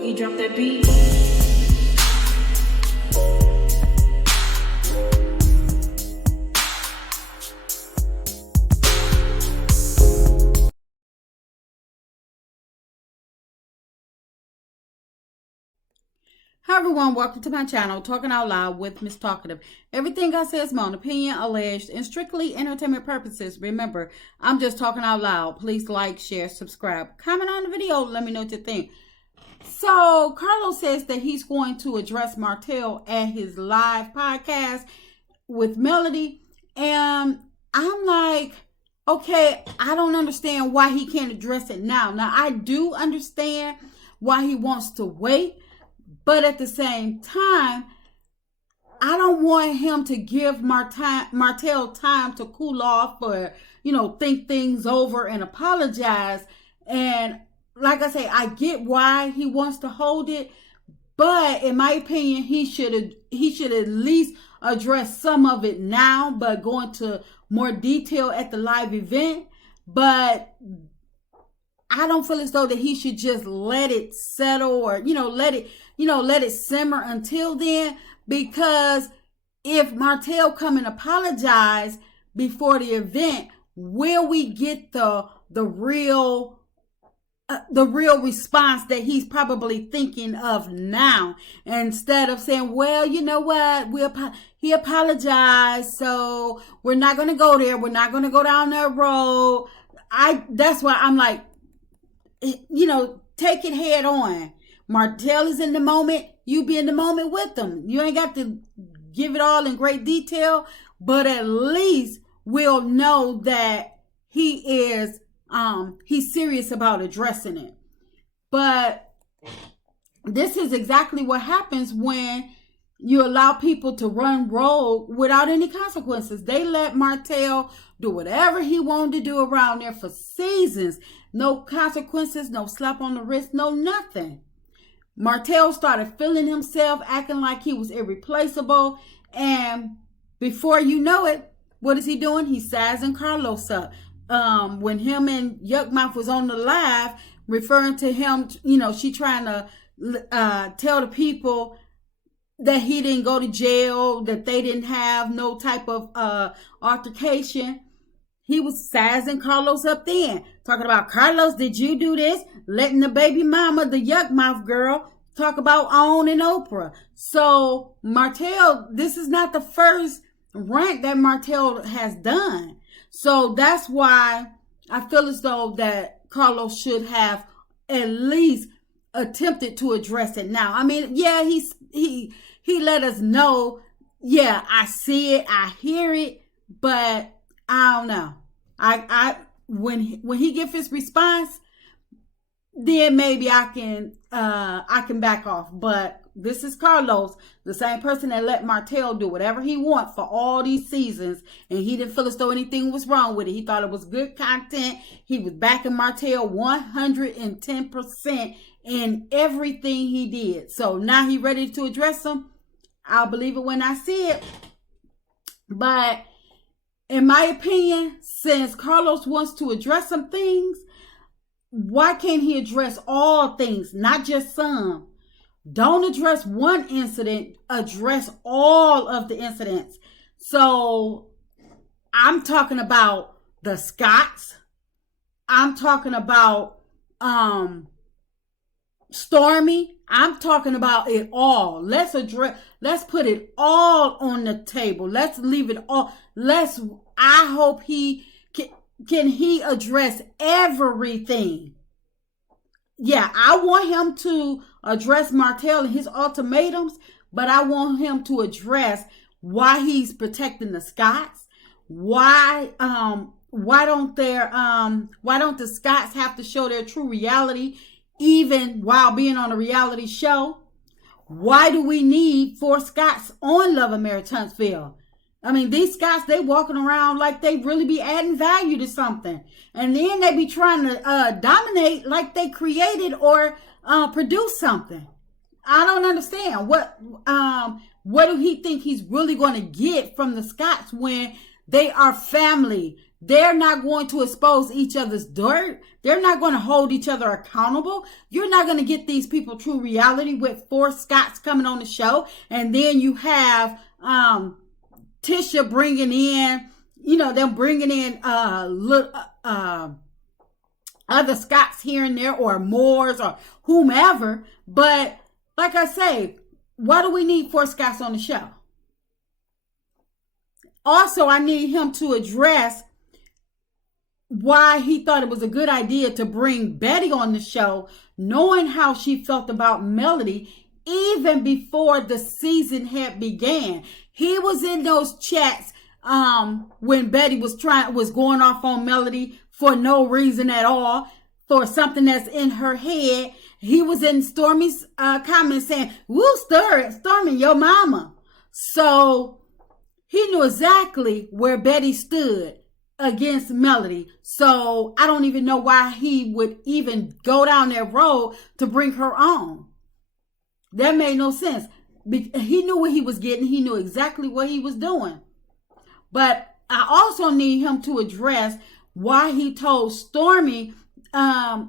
Boogie, drop that beat. Hi everyone, welcome to my channel, Talking Out Loud with Miss Talkative. Everything I say is my own opinion, alleged, and strictly entertainment purposes. Remember, I'm just talking out loud. Please like, share, subscribe, comment on the video, let me know what you think. So, Carlos says that he's going to address Martel at his live podcast with Melody. And I'm like, okay, I don't understand why he can't address it now. Now, I do understand why he wants to wait. But at the same time, I don't want him to give Martell time to cool off or, think things over and apologize. And like I say, I get why he wants to hold it. But in my opinion, he should at least address some of it now, but go into more detail at the live event. But I don't feel as though that he should just let it settle or, let it simmer until then. Because if Martell come and apologize before the event, will we get the real response that he's probably thinking of now? Instead of saying, well, you know what, he apologized, so we're not going to go there. We're not going to go down that road. That's why I'm like, take it head on. Martell is in the moment. You be in the moment with them. You ain't got to give it all in great detail, but at least we'll know that he's serious about addressing it. But this is exactly what happens when you allow people to run rogue without any consequences. They let Martell do whatever he wanted to do around there for seasons. No consequences, no slap on the wrist, no nothing. Martell started feeling himself, acting like he was irreplaceable. And before you know it, what is he doing? He's sizing Carlos up. When him and Yuckmouth was on the live, referring to him, she trying to tell the people that he didn't go to jail, that they didn't have no type of altercation. He was sizing Carlos up then. Talking about, Carlos, did you do this? Letting the baby mama, the Yuckmouth girl, talk about OWN and Oprah. So, Martell, this is not the first rant that Martell has done. So, that's why I feel as though that Carlos should have at least attempted to address it now. I mean, yeah, he let us know, yeah, I see it, I hear it, but I don't know. When he gives his response, then maybe I can back off. But this is Carlos, the same person that let Martell do whatever he wants for all these seasons, and he didn't feel as though anything was wrong with it. He thought it was good content. He was backing Martell 110% in everything he did. So now he ready to address him. I'll believe it when I see it. But in my opinion, since Carlos wants to address some things, why can't he address all things, not just some? Don't address one incident, address all of the incidents. So I'm talking about the Scotts. I'm talking about STORMI. I'm talking about it all. Let's put it all on the table. Let's leave it all. I hope he can address everything. Yeah, I want him to address Martell and his ultimatums, but I want him to address why he's protecting the Scotts. Why don't the Scotts have to show their true reality even while being on a reality show? Why do we need 4 Scotts on Love and Marriage Huntsville? I mean, these Scotts, they walking around like they really be adding value to something. And then they be trying to dominate like they created or produced something. I don't understand. What do he think he's really going to get from the Scotts when they are family? They're not going to expose each other's dirt. They're not going to hold each other accountable. You're not going to get these people true reality with 4 Scots coming on the show. And then you have Tisha bringing in, them bringing in other Scots here and there, or Moors, or whomever. But like I say, why do we need 4 Scots on the show? Also, I need him to address why he thought it was a good idea to bring Betty on the show, knowing how she felt about Melody even before the season had began. He was in those chats when Betty was going off on Melody for no reason at all, for something that's in her head. He was in STORMI's comments saying, "Woo, Stormy, your mama." So he knew exactly where Betty stood against Melody. So I don't even know why he would even go down that road to bring her on. That made no sense. He knew what he was getting. He knew exactly what he was doing. But I also need him to address why he told STORMI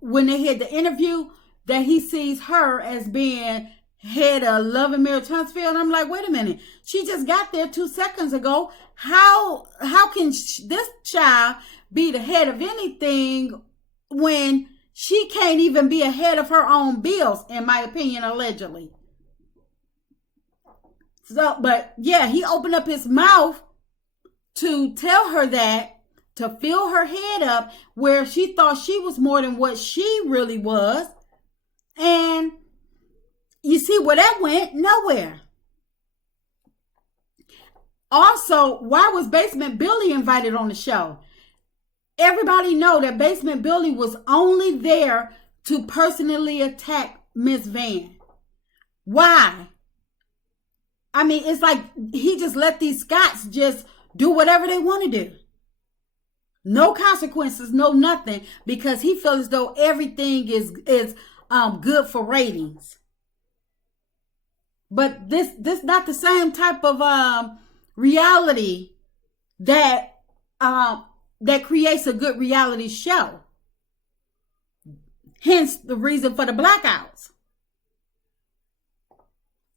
when they had the interview that he sees her as being head of Love and Marriage Huntsville. And I'm like, wait a minute. She just got there 2 seconds ago. How can this child be the head of anything when she can't even be ahead of her own bills, in my opinion, allegedly? So, but yeah, he opened up his mouth to tell her that, to fill her head up where she thought she was more than what she really was. And you see where that went? Nowhere. Also, why was Basement Billy invited on the show? Everybody know that Basement Billy was only there to personally attack Miss Van. Why? I mean, it's like he just let these Scots just do whatever they want to do. No consequences, no nothing, because he feels as though everything is good for ratings. But this not the same type of reality that creates a good reality show. Hence the reason for the blackouts.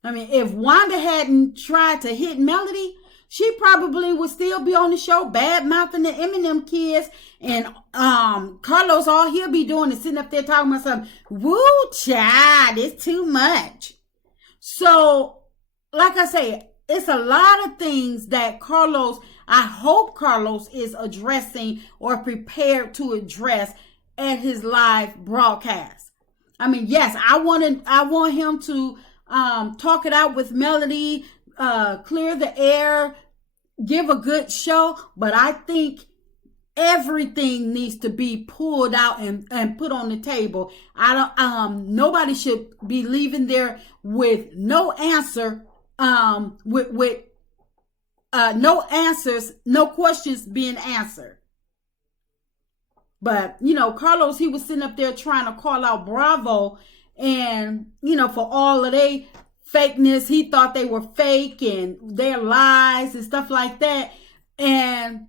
I mean, if Wanda hadn't tried to hit Melody, she probably would still be on the show bad mouthing the Eminem kids, and Carlos, all he'll be doing is sitting up there talking about something. Woo, child, it's too much. So, like I say, it's a lot of things that I hope Carlos is addressing or prepared to address at his live broadcast. I mean, yes, I want him to talk it out with Melody, clear the air, give a good show, but I think everything needs to be pulled out and put on the table. Nobody should be leaving there with no answer, with no answers, no questions being answered. But, Carlos, he was sitting up there trying to call out Bravo, and, for all of their fakeness, he thought they were fake and their lies and stuff like that. And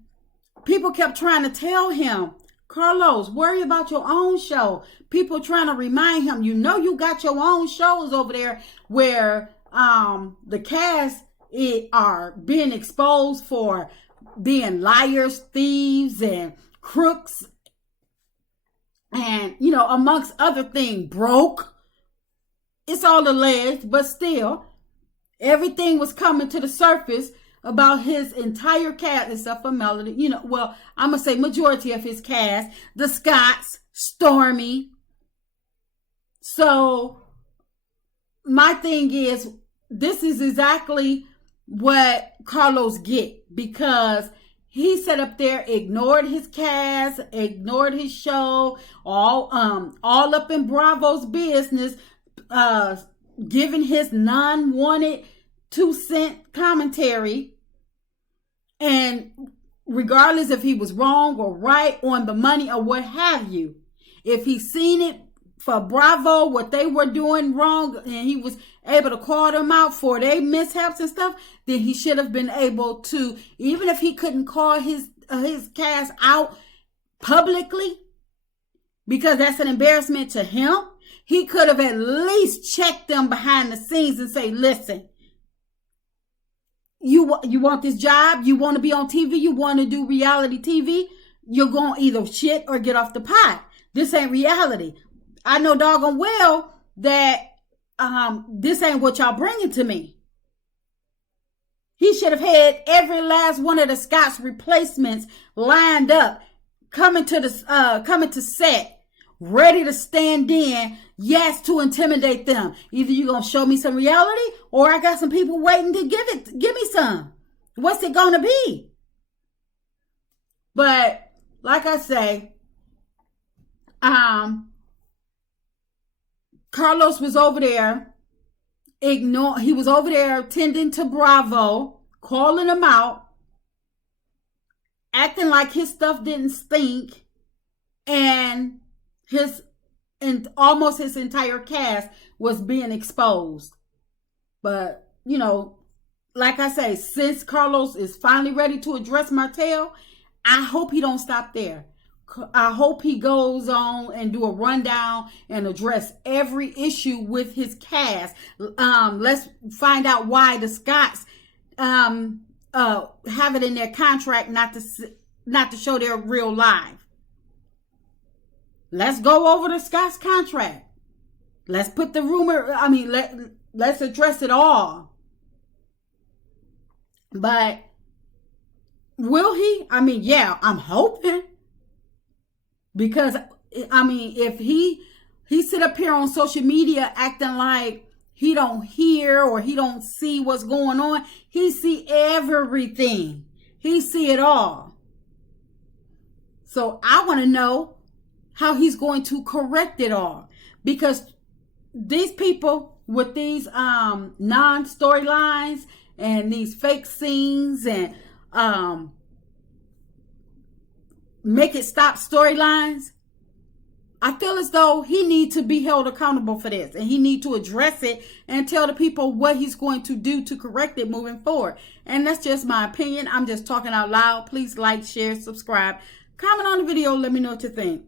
people kept trying to tell him, Carlos, worry about your own show. People trying to remind him, you got your own shows over there where the cast are being exposed for being liars, thieves, and crooks. And, amongst other things, broke. It's all alleged, but still, everything was coming to the surface about his entire cast, except for Melody. I'm going to say majority of his cast, the Scots, STORMI. So, my thing is, this is exactly what Carlos get, because he sat up there, ignored his cast, ignored his show, all up in Bravo's business, giving his non-wanted 2-cent commentary. And regardless if he was wrong or right on the money or what have you, if he seen it for Bravo, what they were doing wrong, and he was able to call them out for their mishaps and stuff, then he should have been able to, even if he couldn't call his his cast out publicly because that's an embarrassment to him. He could have at least checked them behind the scenes and say, listen, you want this job? You want to be on TV? You want to do reality TV? You're going to either shit or get off the pot. This ain't reality. I know doggone well that this ain't what y'all bringing to me. He should have had every last one of the Scott's replacements lined up, coming to set, ready to stand in, yes, to intimidate them. Either you're going to show me some reality or I got some people waiting to give me some. What's it going to be? But like I say, Carlos was over there, he was over there tending to Bravo, calling him out, acting like his stuff didn't stink, and almost his entire cast was being exposed. But, you know, like I say, since Carlos is finally ready to address Martel, I hope he don't stop there. I hope he goes on and do a rundown and address every issue with his cast. Let's find out why the Scotts have it in their contract not to show their real life. Let's go over the Scott's contract. Let's put the rumor. Let's address it all. But will he? Yeah, I'm hoping. Because, if he sit up here on social media acting like he don't hear or he don't see what's going on, he see everything. He see it all. So I want to know how he's going to correct it all. Because these people with these non-storylines and these fake scenes and make it stop storylines, I feel as though he needs to be held accountable for this, and he needs to address it and tell the people what he's going to do to correct it moving forward. And that's just my opinion. I'm just talking out loud. Please like, share, subscribe, comment on the video. Let me know what you think.